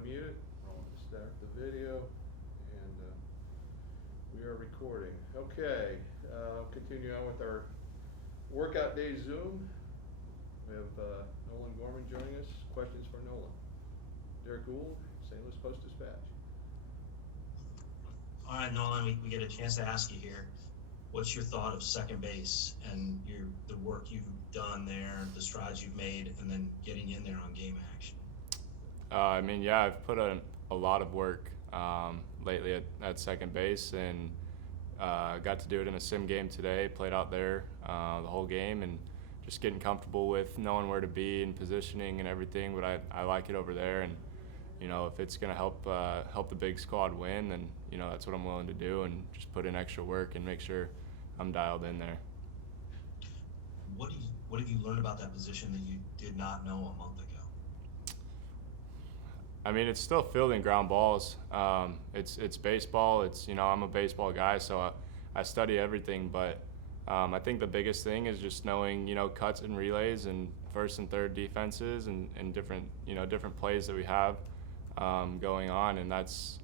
Mute it. I'll start the video, and we are recording. Okay, continue on with our workout day Zoom. We have Nolan Gorman joining us. Questions for Nolan. Derek Gould, St. Louis Post-Dispatch. All right, Nolan, we get a chance to ask you here. What's your thought of second base and the work you've done there, the strides you've made, and then getting in there on game action? I've put a lot of work lately at second base, and got to do it in a sim game today. Played out there the whole game, and just getting comfortable with knowing where to be and positioning and everything. But I like it over there, and if it's gonna help the big squad win, then that's what I'm willing to do, and just put in extra work and make sure I'm dialed in there. What have you learned about that position that you did not know a month ago? It's still fielding ground balls. It's baseball. I'm a baseball guy, so I study everything. But I think the biggest thing is just knowing cuts and relays and first and third defenses and different plays that we have going on, and that's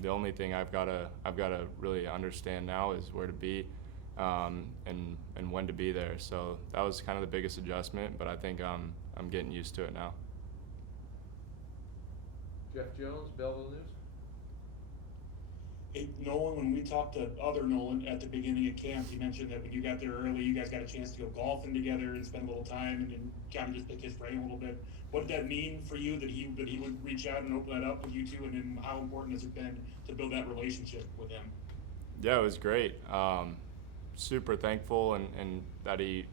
the only thing I've got to really understand now is where to be and when to be there. So that was kind of the biggest adjustment, but I think I'm getting used to it now. Jeff Jones, Belleville News. Hey, Nolan, when we talked to other Nolan at the beginning of camp, he mentioned that when you got there early, you guys got a chance to go golfing together and spend a little time and kind of just pick his brain a little bit. What did that mean for you that he would reach out and open that up with you two, and then how important has it been to build that relationship with him? Yeah, it was great. Super thankful and that he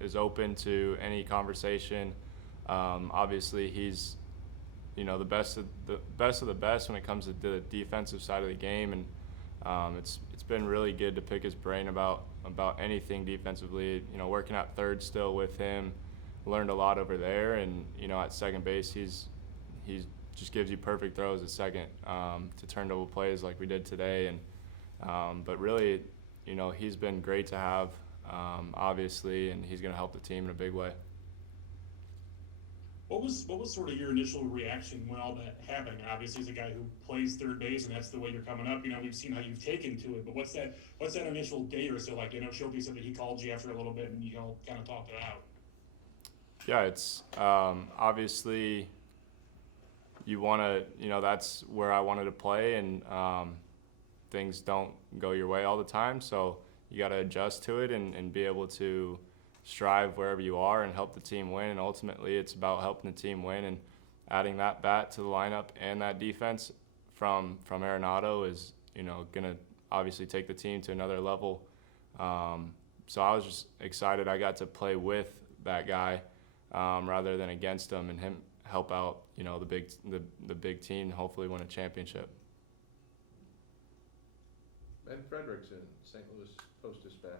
is open to any conversation. Obviously, he's the best of the best when it comes to the defensive side of the game, and it's been really good to pick his brain about anything defensively. Working at third still with him, learned a lot over there, and at second base he's just gives you perfect throws at second to turn double plays like we did today, and but really he's been great to have, obviously, and he's going to help the team in a big way. What was sort of your initial reaction when all that happened? Obviously, as a guy who plays third base and that's the way you're coming up, we've seen how you've taken to it. But what's that initial day or so like? Shelby said that he called you after a little bit and kind of talked it out. Yeah, it's obviously you want to that's where I wanted to play, and things don't go your way all the time, so you got to adjust to it and be able to strive wherever you are and help the team win. And ultimately it's about helping the team win, and adding that bat to the lineup and that defense from Arenado is gonna obviously take the team to another level. So I was just excited I got to play with that guy rather than against him, and him help out the big team, hopefully win a championship. Ben Frederickson, St. Louis Post-Dispatch.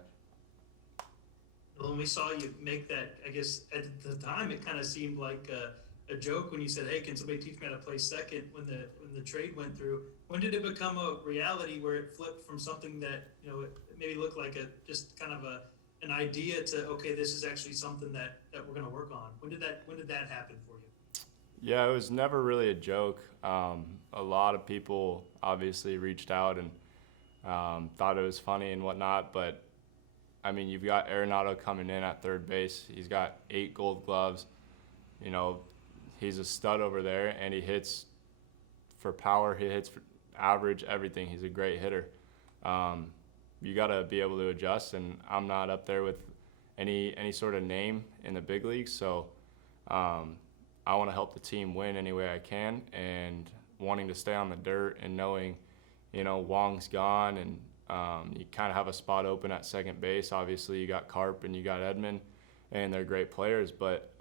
When we saw you make that, I guess at the time it kind of seemed like a joke when you said, "Hey, can somebody teach me how to play second?" When the trade went through, when did it become a reality where it flipped from something that it maybe looked like just kind of an idea to, okay, this is actually something that we're going to work on? When did that happen for you? Yeah, it was never really a joke. A lot of people obviously reached out and thought it was funny and whatnot, but you've got Arenado coming in at third base. He's got 8 Gold Gloves. He's a stud over there, and he hits for power. He hits for average, everything. He's a great hitter. You got to be able to adjust, and I'm not up there with any sort of name in the big leagues, so I want to help the team win any way I can, and wanting to stay on the dirt and knowing, Wong's gone, and you kind of have a spot open at second base. Obviously, you got Carp and you got Edman, and they're great players, but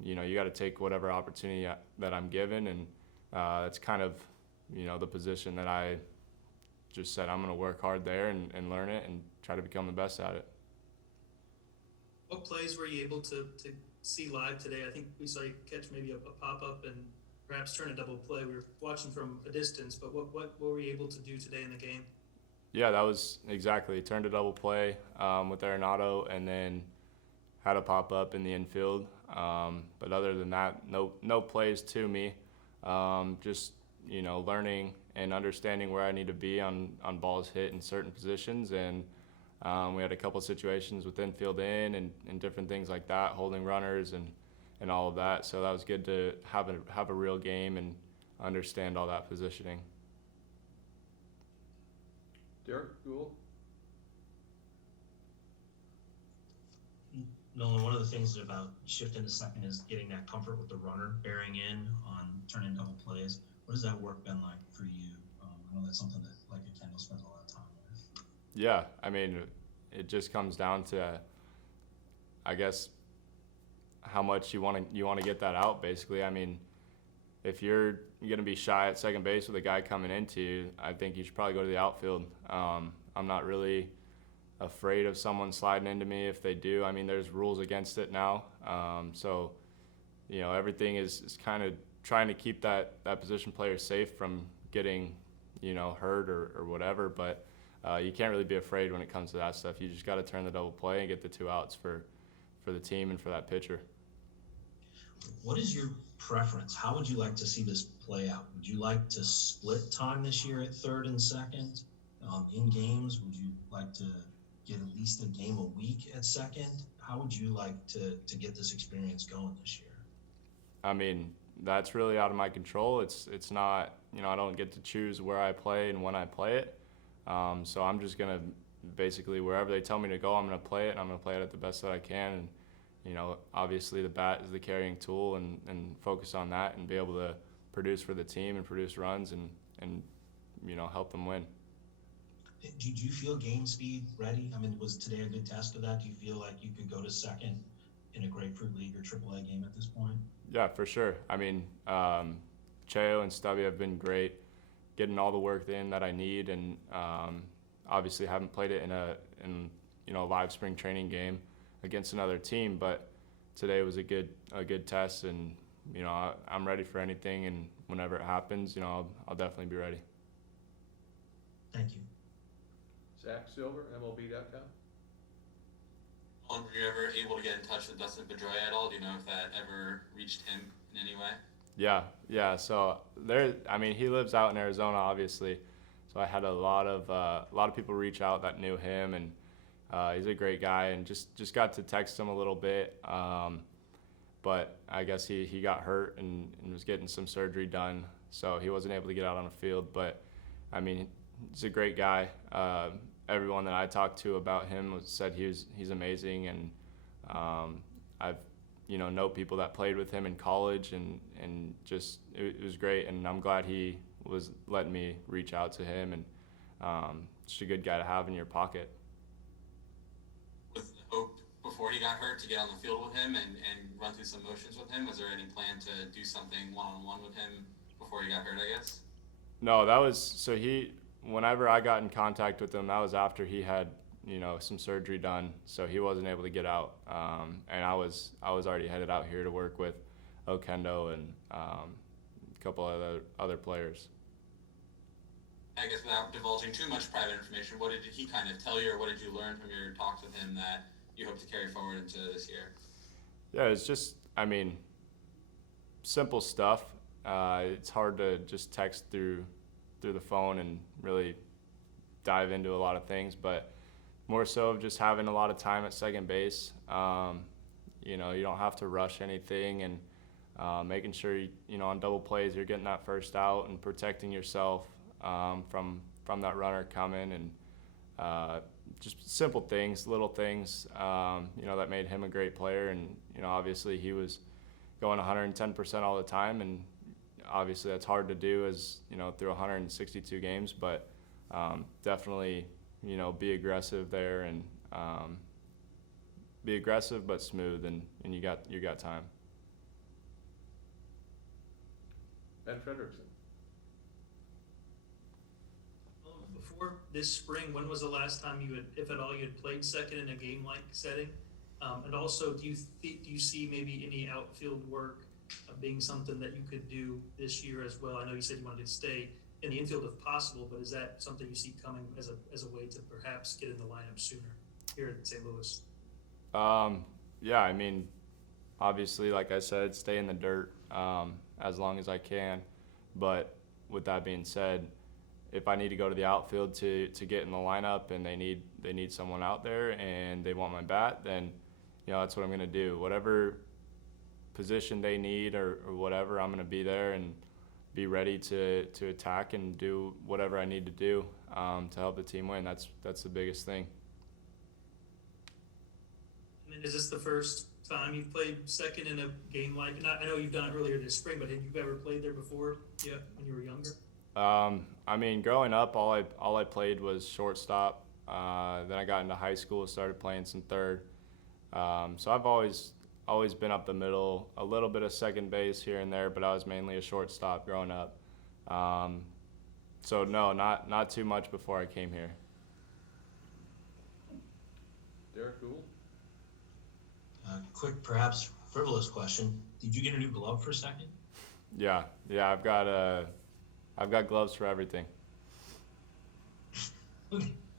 you got to take whatever opportunity that I'm given, and that's kind of the position that I just said I'm going to work hard there and learn it and try to become the best at it. What plays were you able to see live today? I think we saw you catch maybe a pop-up and perhaps turn a double play. We were watching from a distance, but what were you able to do today in the game? Yeah, that was exactly. Turned a double play with Arenado, and then had a pop up in the infield. But other than that, no plays to me. Just, learning and understanding where I need to be on balls hit in certain positions. And we had a couple situations with infield and different things like that, holding runners and all of that. So that was good to have a real game and understand all that positioning. Derek Gould? Nolan, one of the things about shifting to second is getting that comfort with the runner bearing in on turning double plays. What has that work been like for you? I know that's something that like a Kendall spends a lot of time with. Yeah, I mean, it just comes down to, I guess, how much you want to get that out. Basically, I mean, if you're gonna be shy at second base with a guy coming into you, I think you should probably go to the outfield. I'm not really afraid of someone sliding into me if they do. I mean, there's rules against it now, so everything is kind of trying to keep that position player safe from getting hurt or whatever. But you can't really be afraid when it comes to that stuff. You just got to turn the double play and get the 2 outs for the team and for that pitcher. What is your preference? How would you like to see this play out? Would you like to split time this year at third and second in games? Would you like to get at least a game a week at second? How would you like to get this experience going this year? I mean, that's really out of my control. It's not, I don't get to choose where I play and when I play it. So I'm just going to basically, wherever they tell me to go, I'm going to play it, and I'm going to play it at the best that I can. And, obviously the bat is the carrying tool, and focus on that and be able to produce for the team and produce runs and help them win. Did you feel game speed ready? I mean, was today a good test of that? Do you feel like you could go to second in a Grapefruit League or AAA game at this point? Yeah, for sure. I mean, Cheo and Stubby have been great, getting all the work in that I need, and obviously haven't played it in a live spring training game against another team, but today was a good test, and I'm ready for anything, and whenever it happens, I'll definitely be ready. Thank you. Zach Silver, MLB.com. Were you ever able to get in touch with Dustin Pedroia at all? Do you know if that ever reached him in any way? Yeah. So he lives out in Arizona, obviously. So I had a lot of people reach out that knew him, and he's a great guy, and just got to text him a little bit. But I guess he got hurt and was getting some surgery done, so he wasn't able to get out on the field. But I mean, he's a great guy. Everyone that I talked to about him said he's amazing, and I've know people that played with him in college, and just it was great, and I'm glad he was letting me reach out to him, and just a good guy to have in your pocket. With hope before he got hurt to get on the field with him and run through some motions with him, was there any plan to do something one-on-one with him before he got hurt, I guess? No, that was so whenever I got in contact with him, that was after he had some surgery done, so he wasn't able to get out, and I was already headed out here to work with Okendo and a couple other players. I guess without divulging too much private information, what did he kind of tell you, or what did you learn from your talks with him that you hope to carry forward into this year? Yeah, it's just, simple stuff. It's hard to just text through the phone and really dive into a lot of things, but more so of just having a lot of time at second base. You don't have to rush anything, and making sure on double plays you're getting that first out and protecting yourself from that runner coming, and just simple things, little things, that made him a great player. And obviously he was going 110% all the time, and obviously that's hard to do as through 162 games, but definitely be aggressive there, and be aggressive but smooth, and you got time. Ben Frederickson. Before this spring, when was the last time you had, if at all, you had played second in a game-like setting? And also, do you see maybe any outfield work being something that you could do this year as well? I know you said you wanted to stay in the infield if possible, but is that something you see coming as a way to perhaps get in the lineup sooner here in St. Louis? Yeah, obviously, like I said, stay in the dirt as long as I can. But with that being said, if I need to go to the outfield to get in the lineup and they need someone out there and they want my bat, then that's what I'm gonna do. Whatever position they need or whatever, I'm gonna be there and be ready to attack and do whatever I need to do to help the team win. That's the biggest thing. I mean, is this the first time you've played second in a game like? And I know you've done it earlier this spring, but had you ever played there before? Yeah, when you were younger. I mean, growing up, all I played was shortstop. Then I got into high school, started playing some third. So I've always been up the middle, a little bit of second base here and there, but I was mainly a shortstop growing up. So no, not too much before I came here. Derek Gould? Quick, perhaps frivolous question. Did you get a new glove for second? Yeah, I've got gloves for everything.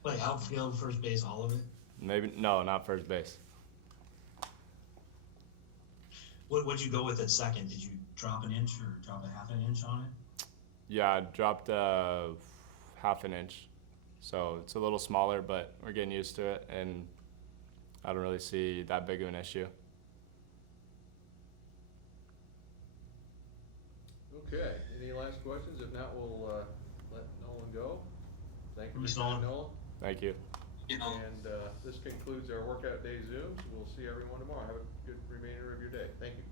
Like outfield, first base, all of it? Maybe no, not first base. What'd you go with at second? Did you drop an inch or drop a half an inch on it? Yeah, I dropped half an inch, so it's a little smaller, but we're getting used to it, and I don't really see that big of an issue. Okay, any last questions? If not, we'll let Nolan go. Thank you, Bruce for your time, Nolan. Nolan. Thank you. And this concludes our workout day Zooms. We'll see everyone tomorrow. Have a good remainder of your day. Thank you.